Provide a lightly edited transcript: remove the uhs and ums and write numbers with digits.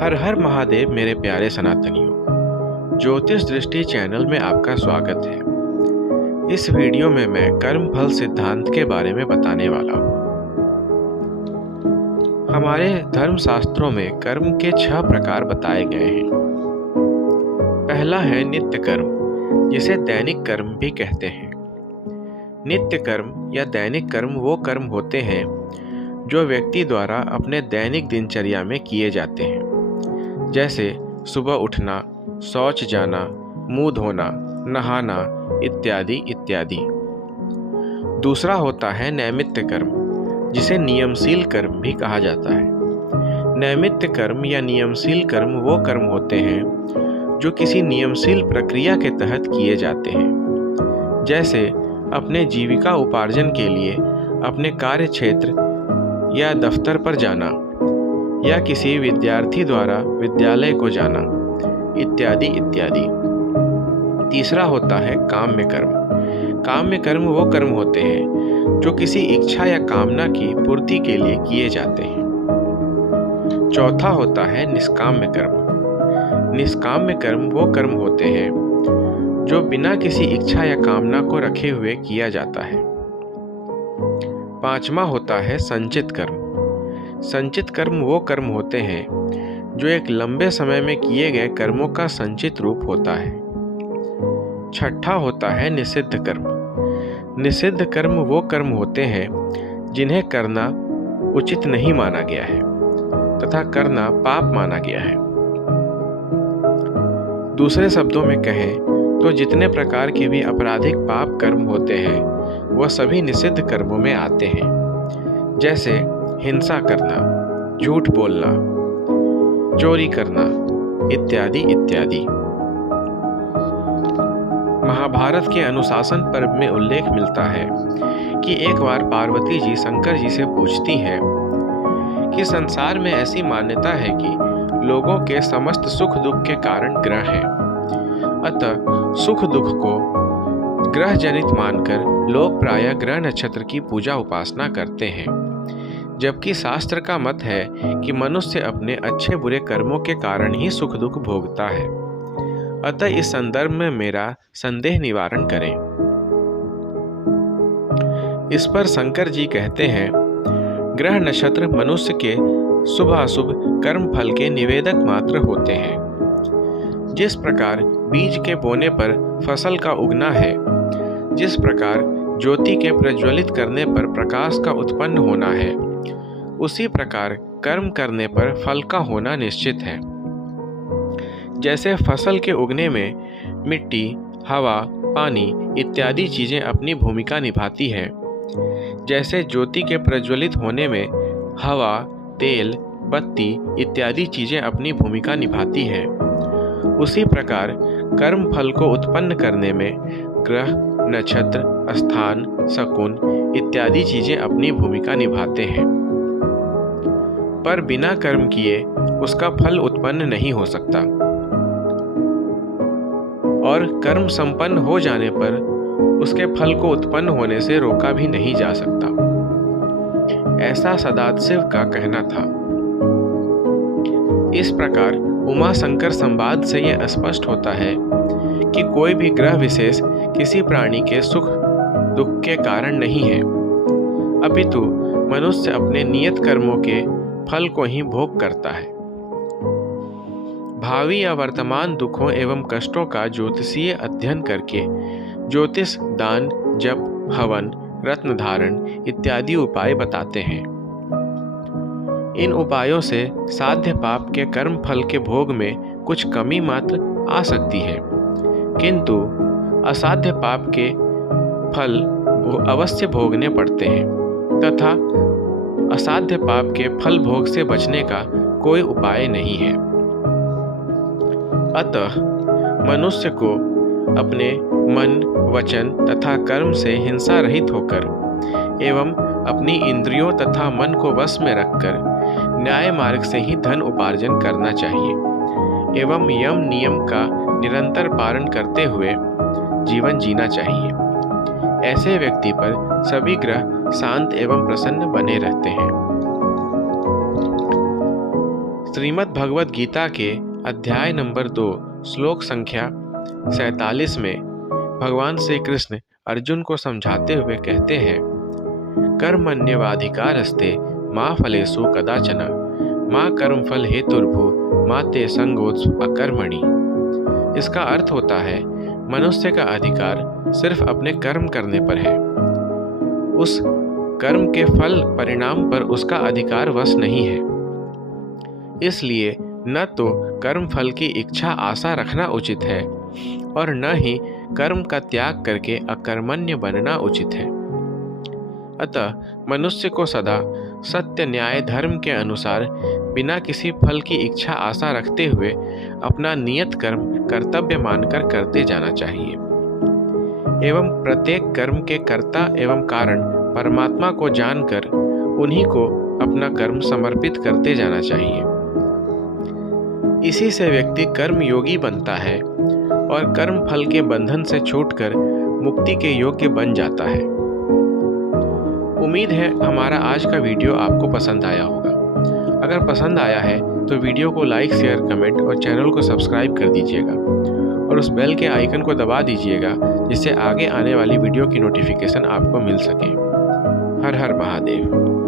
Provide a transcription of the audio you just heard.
हर हर महादेव मेरे प्यारे सनातनियों। ज्योतिष दृष्टि चैनल में आपका स्वागत है। इस वीडियो में मैं कर्म फल सिद्धांत के बारे में बताने वाला हूँ। हमारे धर्म शास्त्रों में कर्म के 6 प्रकार बताए गए हैं। पहला है नित्य कर्म, जिसे दैनिक कर्म भी कहते हैं। नित्य कर्म या दैनिक कर्म वो कर्म होते हैं जो व्यक्ति द्वारा अपने दैनिक दिनचर्या में किए जाते हैं, जैसे सुबह उठना, शौच जाना, मुंह धोना, नहाना इत्यादि इत्यादि। दूसरा होता है नैमित्तिक कर्म, जिसे नियमशील कर्म भी कहा जाता है। नैमित्तिक कर्म या नियमशील कर्म वो कर्म होते हैं जो किसी नियमशील प्रक्रिया के तहत किए जाते हैं, जैसे अपने जीविका उपार्जन के लिए अपने कार्य क्षेत्र या दफ्तर पर जाना, या किसी विद्यार्थी द्वारा विद्यालय को जाना इत्यादि इत्यादि। तीसरा होता है काम्य कर्म। काम्य कर्म वो कर्म होते हैं जो किसी इच्छा या कामना की पूर्ति के लिए किए जाते हैं। चौथा होता है निष्काम्य कर्म। निष्काम्य कर्म वो कर्म होते हैं जो बिना किसी इच्छा या कामना को रखे हुए किया जाता है। पांचवा होता है संचित कर्म। संचित कर्म वो कर्म होते हैं जो एक लंबे समय में किए गए कर्मों का संचित रूप होता है। छठा होता है निषिद्ध कर्म। निषिद्ध कर्म वो कर्म होते हैं जिन्हें करना उचित नहीं माना गया है तथा करना पाप माना गया है। दूसरे शब्दों में कहें तो जितने प्रकार के भी आपराधिक पाप कर्म होते हैं वह सभी निषिद्ध कर्मों में आते हैं, जैसे हिंसा करना, झूठ बोलना, चोरी करना इत्यादि इत्यादि। महाभारत के अनुशासन पर्व में उल्लेख मिलता है कि एक बार पार्वती जी शंकर जी से पूछती हैं कि संसार में ऐसी मान्यता है कि लोगों के समस्त सुख दुख के कारण ग्रह हैं, अतः सुख दुख को ग्रह जनित मानकर लोग प्रायः ग्रह नक्षत्र की पूजा उपासना करते हैं, जबकि शास्त्र का मत है कि मनुष्य अपने अच्छे बुरे कर्मों के कारण ही सुख दुख भोगता है। अतः इस संदर्भ में मेरा संदेह निवारण करें। इस पर शंकर जी कहते हैं, ग्रह नक्षत्र मनुष्य के शुभ अशुभ कर्म फल के निवेदक मात्र होते हैं। जिस प्रकार बीज के बोने पर फसल का उगना है, जिस प्रकार ज्योति के प्रज्वलित करने पर प्रकाश का उत्पन्न होना है, उसी प्रकार कर्म करने पर फल का होना निश्चित है। जैसे फसल के उगने में मिट्टी, हवा, पानी इत्यादि चीजें अपनी भूमिका निभाती हैं, जैसे ज्योति के प्रज्वलित होने में हवा, तेल, बत्ती इत्यादि चीजें अपनी भूमिका निभाती हैं, उसी प्रकार कर्म फल को उत्पन्न करने में ग्रह, नक्षत्र, स्थान, शकुन इत्यादि चीजें अपनी भूमिका निभाते हैं। पर बिना कर्म किए उसका फल उत्पन्न नहीं हो सकता, और कर्म संपन्न हो जाने पर उसके फल को उत्पन्न होने से रोका भी नहीं जा सकता। ऐसा सदाशिव का कहना था। इस प्रकार उमा शंकर संवाद से यह स्पष्ट होता है कि कोई भी ग्रह विशेष किसी प्राणी के सुख दुख के कारण नहीं है, अपितु मनुष्य अपने नियत कर्मों के फल को ही भोग करता है। भावी या वर्तमान दुखों एवं कष्टों का ज्योतिषीय अध्ययन करके ज्योतिष दान, जप, हवन, रत्न धारण इत्यादि उपाय बताते हैं। इन उपायों से साध्य पाप के कर्म फल के भोग में कुछ कमी मात्र आ सकती है, किंतु असाध्य पाप के फल अवश्य भोगने पड़ते हैं तथा असाध्य पाप के फल भोग से बचने का कोई उपाय नहीं है। अतः मनुष्य को अपने मन, वचन तथा कर्म से हिंसा रहित होकर एवं अपनी इंद्रियों तथा मन को वश में रखकर न्याय मार्ग से ही धन उपार्जन करना चाहिए एवं यम नियम का निरंतर पालन करते हुए जीवन जीना चाहिए। ऐसे व्यक्ति पर सभी ग्रह शांत एवं प्रसन्न बने रहते हैं। श्रीमद् भगवद गीता के अध्याय नंबर 2 श्लोक संख्या 47 में भगवान श्री कृष्ण अर्जुन को समझाते हुए कहते हैं, कर्मण्येवाधिकारस्ते मा फलेषु कदाचन मा कर्मफल हेतुर्भुः मा ते संगोत्स अकर्मणि। इसका अर्थ होता है, मनुष्य का अधिकार सिर्फ अपने कर्म करने पर है। उस कर्म के फल परिणाम पर उसका अधिकार वश नहीं है। इसलिए न तो कर्म फल की इच्छा आशा रखना उचित है और न ही कर्म का त्याग करके अकर्मण्य बनना उचित है। अतः मनुष्य को सदा सत्य न्याय धर्म के अनुसार बिना किसी फल की इच्छा आशा रखते हुए अपना नियत कर्म कर्तव्य मानकर करते जाना चाहिए एवं प्रत्येक कर्म के कर्ता एवं कारण परमात्मा को जानकर उन्हीं को अपना कर्म समर्पित करते जाना चाहिए। इसी से व्यक्ति कर्म योगी बनता है और कर्म फल के बंधन से छूटकर मुक्ति के योग्य बन जाता है। उम्मीद है हमारा आज का वीडियो आपको पसंद आया होगा। अगर पसंद आया है तो वीडियो को लाइक शेयर कमेंट और चैनल को सब्सक्राइब कर दीजिएगा और उस बेल के आइकन को दबा दीजिएगा, जिससे आगे आने वाली वीडियो की नोटिफिकेशन आपको मिल सके। हर हर महादेव।